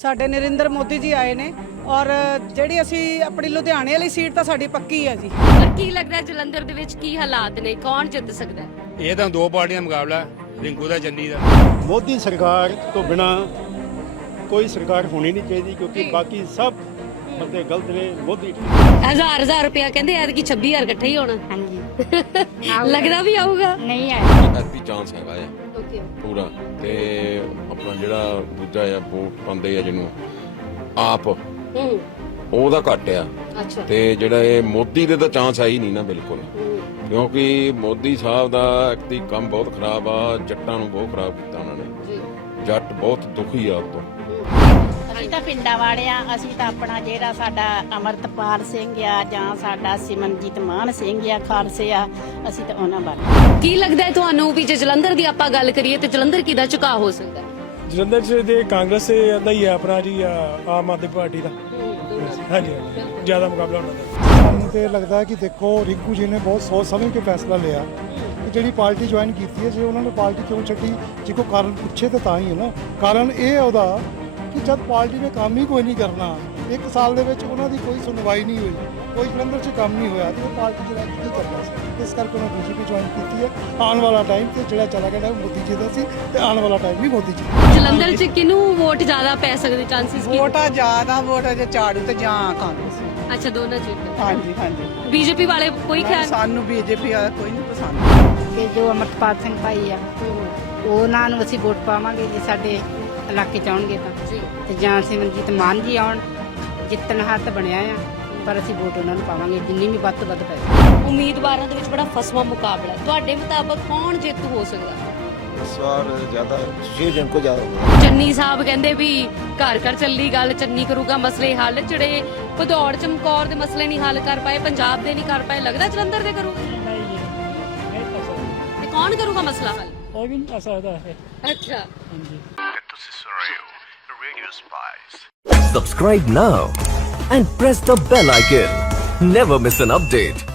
ਸਾਡੇ ਨਰਿੰਦਰ ਮੋਦੀ ਜੀ ਆਏ ਨੇ ਔਰ ਜਿਹੜੀ ਅਸੀਂ ਆਪਣੀ ਲੁਧਿਆਣੇ ਵਾਲੀ ਸੀਟ ਤਾਂ ਸਾਡੀ ਪੱਕੀ ਹੈ ਜੀ ਪਰ ਕੀ ਲੱਗਦਾ ਜਲੰਧਰ ਦੇ ਵਿੱਚ ਕੀ ਹਾਲਾਤ ਨੇ ਕੌਣ ਜਿੱਤ ਸਕਦਾ ਇਹ ਤਾਂ ਦੋ ਪਾਰਟੀਆਂ ਮੁਕਾਬਲਾ ਰਿੰਕੂ ਦਾ ਜੰਨੀ ਦਾ ਮੋਦੀ ਸਰਕਾਰ ਤੋਂ ਬਿਨਾ ਕੋਈ ਸਰਕਾਰ ਹੋਣੀ ਨਹੀਂ ਚਾਹੀਦੀ ਕਿਉਂਕਿ ਬਾਕੀ ਸਭ ਮਤੇ ਗਲਤ ਨੇ ਮੋਦੀ ਹਜ਼ਾਰ ਹਜ਼ਾਰ ਰੁਪਿਆ ਕਹਿੰਦੇ ਆ ਕਿ 26000 ਇਕੱਠੇ ਹੀ ਹੋਣਾ ਹਾਂਜੀ ਲੱਗਦਾ ਵੀ ਆਊਗਾ ਨਹੀਂ ਆਏ ਅੱਜ ਵੀ ਚਾਂਸ ਹੈਗਾ ਆ ਕਿਉਂ ਪੂਰਾ ਤੇ ਆਪਣਾ ਜਿਹੜਾ ਦੂਜਾ ਆ ਬੋਟ ਪਾਉਂਦੇ ਆ ਜਿਹਨੂੰ ਆਪ ਹੂੰ ਉਹਦਾ ਘਟਿਆ ਅੱਛਾ ਤੇ ਜਿਹੜਾ ਇਹ ਮੋਦੀ ਦੇ ਤਾਂ ਚਾਂਸ ਆ ਹੀ ਨਹੀਂ ਨਾ ਬਿਲਕੁਲ ਕਿਉਂਕਿ ਮੋਦੀ ਸਾਹਿਬ ਦਾ ਇੱਕਤੀ ਕੰਮ ਬਹੁਤ ਖਰਾਬ ਆ ਜੱਟਾਂ ਨੂੰ ਬਹੁਤ ਖਰਾਬ ਕੀਤਾ ਉਹਨਾਂ ਨੇ ਜੀ ਜੱਟ ਬਹੁਤ ਦੁਖੀ ਆ ਉਹ ਤੋਂ ਅਸੀਂ ਤਾਂ ਪਿੰਡਾਂ ਵਾਲੇ ਆ ਅਸੀਂ ਤਾਂ ਆਪਣਾ ਜਿਹੜਾ ਸਾਡਾ ਅਮਰਤਪਾਲ ਸਿੰਘ ਆ ਜਾਂ ਸਾਡਾ ਸਿਮਨਜੀਤ ਮਾਨ ਸਿੰਘ ਆ ਖਾਲਸੇ ਆ ਅਸੀਂ ਤਾਂ ਉਹਨਾਂ ਬਾਰੇ ਕੀ ਲੱਗਦਾ ਤੁਹਾਨੂੰ ਵੀ ਜੇ ਜਲੰਧਰ ਦੀ ਆਪਾਂ ਗੱਲ ਕਰੀਏ ਤੇ ਜਲੰਧਰ ਕਿਦਾ ਚੁਕਾ ਹੋ ਸਕਦਾ ਜਲੰਧਰ ਦੇ ਕਾਂਗਰਸ ਇਹਦਾ ਹੀ ਆ ਆਪਣਾ ਜੀ ਆਮ ਆਦਮੀ ਪਾਰਟੀ ਦਾ ਹਾਂਜੀ ਜਿਆਦਾ ਮੁਕਾਬਲਾ ਹੁੰਦਾ ਮੈਨੂੰ ਤੇ ਲੱਗਦਾ ਕਿ ਦੇਖੋ ਰਿੰਕੂ ਜੀ ਨੇ ਬਹੁਤ ਸੋਚ ਸਮਝ ਕੇ ਫੈਸਲਾ ਲਿਆ ਜਿਹੜੀ ਪਾਰਟੀ ਜੁਆਇਨ ਕੀਤੀ ਹੈ ਜੇ ਉਹਨਾਂ ਨੇ ਪਾਰਟੀ ਕਿਉਂ ਛੱਡੀ ਜਿੱਕੋ ਕਾਰਨ ਪੁੱਛੇ ਤੇ ਤਾਂ ਹੀ ਹੈ ਨਾ ਕਾਰਨ ਇਹ ਉਹਦਾ ਕਿ ਜਦ ਪਾਰਟੀ ਨੇ ਕੰਮ ਹੀ ਕੋਈ ਨਹੀਂ ਕਰਨਾ ਇੱਕ ਸਾਲ ਦੇ ਵਿੱਚ ਉਹਨਾਂ ਦੀ ਕੋਈ ਸੁਣਵਾਈ ਨਹੀਂ ਹੋਈ ਕੋਈ ਜਲੰਧਰ 'ਚ ਕੰਮ ਨਹੀਂ ਹੋਇਆ ਤੇ ਪਾਰਟੀ ਜਿਹੜਾ ਕੀ ਕਰਨਾ ਸੀ ਇਸ ਕਰਕੇ ਉਹਨਾਂ ਬੀਜੇਪੀ ਜੁਆਇਨ ਕੀਤੀ ਹੈ ਆਉਣ ਵਾਲਾ ਟਾਈਮ ਤੇ ਜਿਹੜਾ ਚੱਲਾ ਗਿਆ ਮੋਦੀ ਜੀ ਦਾ ਸੀ ਤੇ ਆਉਣ ਵਾਲਾ ਟਾਈਮ ਵੀ ਮੋਦੀ ਜੀ ਜਲੰਧਰ 'ਚ ਕਿਹਨੂੰ ਵੋਟ ਜ਼ਿਆਦਾ ਪੈ ਸਕਦੇ ਚਾਂਸਸ ਕੀ ਵੋਟਾ ਜ਼ਿਆਦਾ ਵੋਟ ਜੇ ਝਾੜੂ ਤੇ ਜਾਂ ਕਾਂਗਰਸ ਅੱਛਾ ਦੋਨਾਂ ਚੀਜ਼ ਹਾਂਜੀ ਹਾਂਜੀ ਬੀਜੇਪੀ ਵਾਲੇ ਕੋਈ ਖਿਆਲ ਸਾਨੂੰ ਬੀਜੇਪੀ ਵਾਲਾ ਕੋਈ ਨਹੀਂ ਪਸੰਦ ਕਿ ਜੋ ਅਮਰਪਾਲ ਸਿੰਘ ਭਾਈ ਆ ਉਹਨਾਂ ਨੂੰ ਅਸੀਂ ਵੋਟ ਪਾਵਾਂਗੇ ਜੇ ਸਾਡੇ ਇਲਾਕੇ ਚ ਆਉਣਗੇ ਤਾਂ ਤੇ ਜਾਨ ਸਿੰਘ ਮਨਜੀਤ ਮਾਨ ਜੀ ਆਉਣ ਜਿੱਤਣ ਹੱਥ ਬਣਿਆ ਆ ਪਰ ਅਸੀਂ ਵੋਟ ਉਹਨਾਂ ਨੂੰ ਪਾਵਾਂਗੇ ਜਿੰਨੀ ਵੀ ਵੱਧ ਵੱਧ ਪੈ ਉਮੀਦਵਾਰਾਂ ਦੇ ਵਿੱਚ ਬੜਾ ਫਸਵਾ ਮੁਕਾਬਲਾ ਤੁਹਾਡੇ ਮੁਤਾਬਕ ਕੌਣ ਜਿੱਤ ਹੋ ਸਕਦਾ ਸਵਾਰ ਜਿਆਦਾ ਜੀਜਨ ਕੋ ਜਿਆਦਾ ਚੰਨੀ ਸਾਹਿਬ ਕਹਿੰਦੇ ਵੀ ਘਰ ਘਰ ਚੱਲੀ ਗੱਲ ਚੰਨੀ ਕਰੂਗਾ ਮਸਲੇ ਹੱਲ ਚੜੇ ਭਦੌੜ ਚਮਕੌਰ ਦੇ ਮਸਲੇ ਨਹੀਂ ਹੱਲ ਕਰ ਪਾਏ ਪੰਜਾਬ ਦੇ ਨਹੀਂ ਕਰ ਪਾਏ ਲੱਗਦਾ ਜਲੰਧਰ ਦੇ ਕਰੂਗਾ ਨਹੀਂ ਇਹ ਕੌਣ ਕਰੂਗਾ ਮਸਲਾ ਹੱਲ ਉਹ ਵੀ ਅਸਾਦਾ ਹੈ ਅੱਛਾ ਹਾਂਜੀ ਤੁਸੀਂ ਸੁਣ ਰਹੇ ਹੋ radio spice subscribe now and press the bell icon never miss an update